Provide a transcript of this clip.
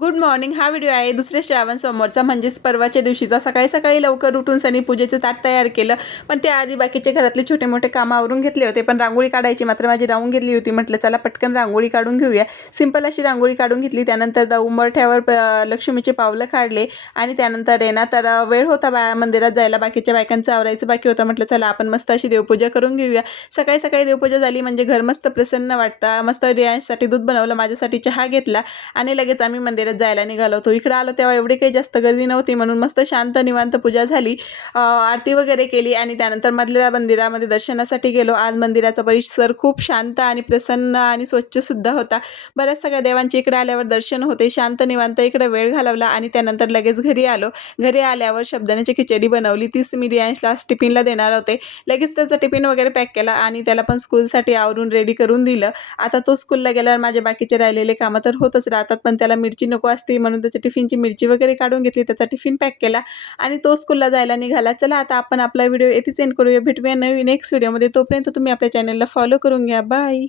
Good morning. हा video आहे दुसऱ्या श्रावण सोमवारचा, म्हणजेच परवाच्या दिवशीचा. सकाळी सकाळी लवकर उठून सनी पूजेचं ताट तयार केलं, पण त्याआधी बाकीचे घरातले छोटे मोठे कामं आवरून घेतले होते. पण रांगोळी काढायची मात्र माझी राहून गेली होती. म्हटलं चला पटकन रांगोळी काढून घेऊया. सिंपल अशी रांगोळी काढून घेतली. त्यानंतर उंबरठ्यावर लक्ष्मीचे पावलं काढले आणि त्यानंतर आहे ना, तर वेळ होता मंदिरात जायला. बाकीच्या बायकांचं आवरायचं बाकी होतं. म्हटलं चला आपण मस्त अशी देवपूजा करून घेऊया. सकाळी सकाळी देवपूजा झाली म्हणजे घर मस्त प्रसन्न वाटतं. मस्त रियांशसाठी दूध बनवलं, माझ्यासाठी चहा घेतला आणि लगेच आम्ही मंदिरात जायला निघालो होतो. इकडे आलो तेव्हा एवढी काही जास्त गर्दी नव्हती, म्हणून मस्त शांत निवांत पूजा झाली. आरती वगैरे केली आणि त्यानंतर मधल्या मंदिरामध्ये दर्शनासाठी गेलो. आज मंदिराचा परिसर खूप शांत आणि प्रसन्न आणि स्वच्छ सुद्धा होता. बऱ्याच सगळ्या देवांची इकडे आल्यावर दर्शन होते. शांत निवांत इकडे वेळ घालवला आणि त्यानंतर लगेच घरी आलो. घरी आल्यावर साबुदाण्याची खिचडी बनवली. तीच मी रियांशला टिफिनला देणार होते. लगेच त्याचा टिफिन वगैरे पॅक केला आणि त्याला पण स्कूलसाठी आवरून रेडी करून दिलं. आता तो स्कूलला गेल्यावर माझे बाकीचे राहिलेले कामं तर होतच राहतात, पण त्याला मिरची नको असते म्हणून त्याच्या टिफिनची मिरची वगैरे काढून घेतली. त्याचा टिफिन पॅक केला आणि तो स्कूलला जायला निघाला. चला आता आपण आपला व्हिडिओ येथेच एंड करूया. भेटूया नवीन नेक्स्ट व्हिडिओमध्ये. तोपर्यंत तुम्ही आपल्या चॅनलला फॉलो करून घ्या. बाय.